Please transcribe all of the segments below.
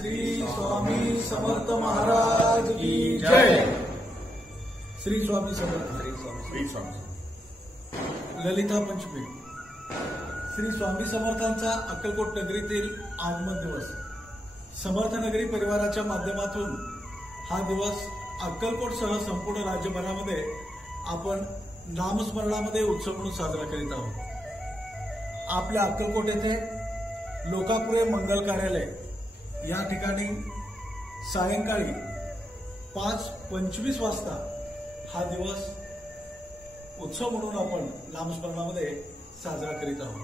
श्री स्वामी समर्थ महाराज की जय। श्री स्वामी समर्थ। ललिता पंचमी श्री स्वामी समर्थांचा अक्कलकोट नगरीतील आगमन दिवस। समर्थ नगरी परिवाराच्या माध्यमातून हा दिवस अक्कलकोटसह संपूर्ण राज्यभरामध्ये आपण नामस्मरणामध्ये उत्सव म्हणून साजरा करीत आहोत। आपल्या अक्कलकोट येथे लोकापुरे मंगल कार्यालय या ठिकाणी सायंकाळी 5:25 वाजता हा दिवस उत्सव म्हणून आपण नामस्मरणामध्ये साजरा करीत आहोत।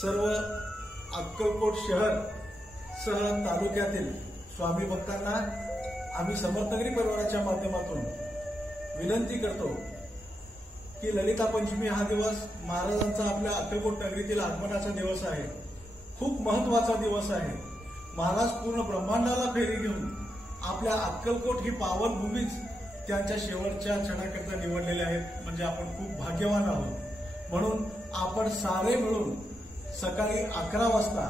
सर्व अक्कलकोट शहर सह तालुक्यातील स्वामी भक्तांना आम्ही समर्थनगरी परिवाराच्या माध्यमातून विनंती करतो की ललिता पंचमी हा दिवस महाराजांचा आपल्या अक्कलकोट नगरीतील आगमनाचा दिवस आहे। खूप महत्वाचा दिवस आहे। महाराज पूर्ण ब्रह्मांडाला फेरी घेऊन आपल्या अक्कलकोट ही पावन भूमीच त्यांच्या शेवटच्या क्षणाकरता निवडलेले आहेत, म्हणजे आपण खूप भाग्यवान आहोत। म्हणून आपण सारे मिळून सकाळी 11 वाजता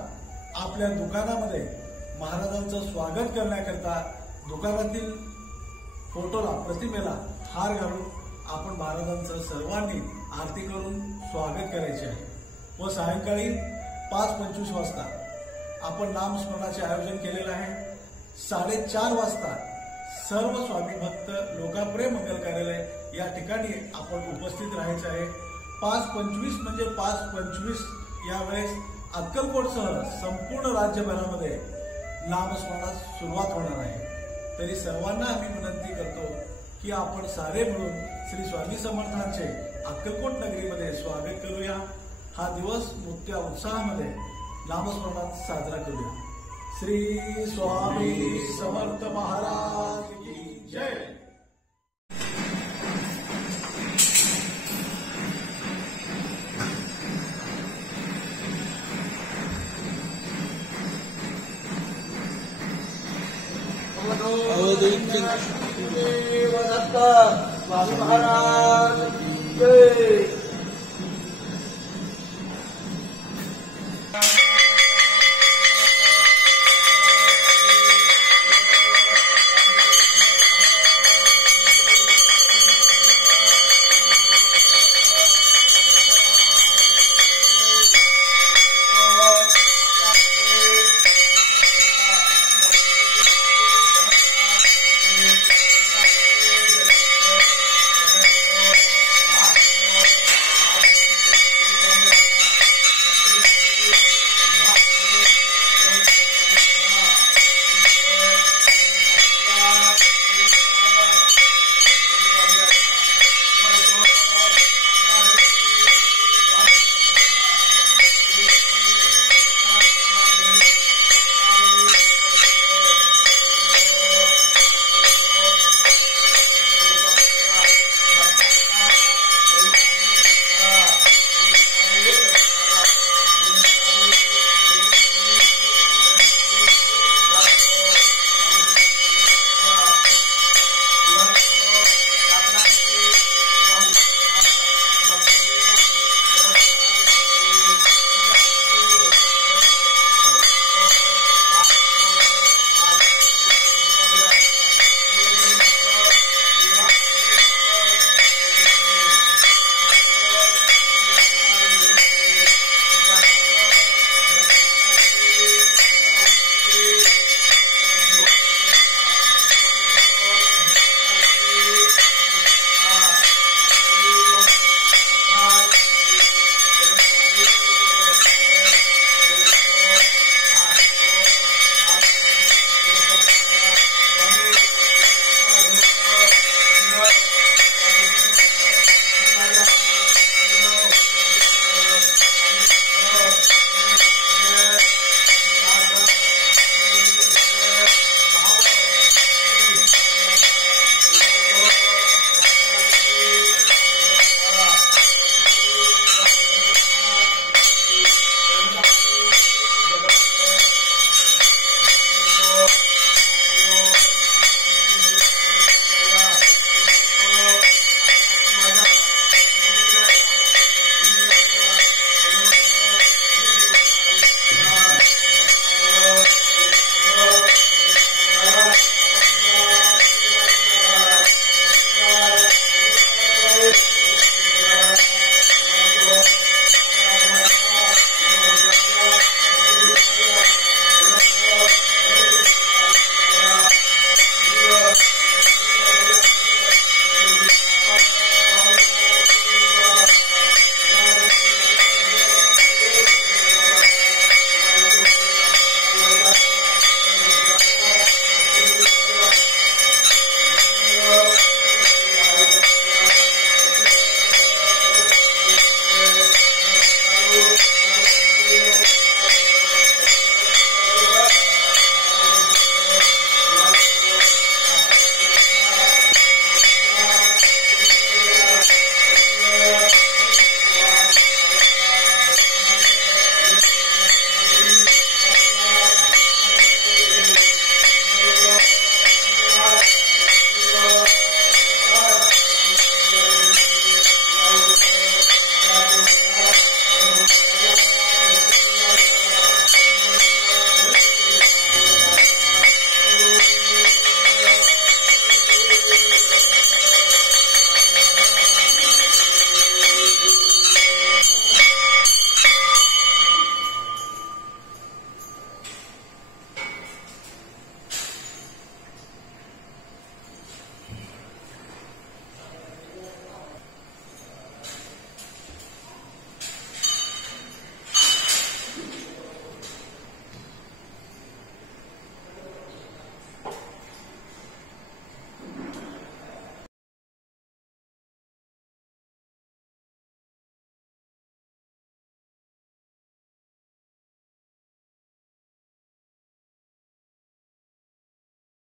आपल्या दुकानामध्ये महाराजांचं स्वागत करण्याकरता दुकानातील फोटोला प्रतिमेला हार घालून आपण महाराजांचं सर्वांनी आरती करून स्वागत करायचे आहे। व सायंकाळी 5:25 वाजता आपण नामस्मरणाचे आयोजन केलेलं आहे। 4:30 वाजता सर्व स्वामी भक्त लोकापुरे मंगल कार्यालय या ठिकाणी आपण उपस्थित राहायचे आहे। 5:25 म्हणजे 5:25 यावेळेस अक्कलकोटसह संपूर्ण राज्यभरामध्ये नामस्मरणास सुरुवात होणार आहे। तरी सर्वांना आम्ही विनंती करतो की आपण सारे मिळून श्री स्वामी समर्थांचे अक्कलकोट नगरीमध्ये स्वागत करूया। हा दिवस मोठ्या उत्साहामध्ये नामस्मरणात साजरा करूया। श्री स्वामी समर्थ महाराज की जय। स्वामी महाराज की जय।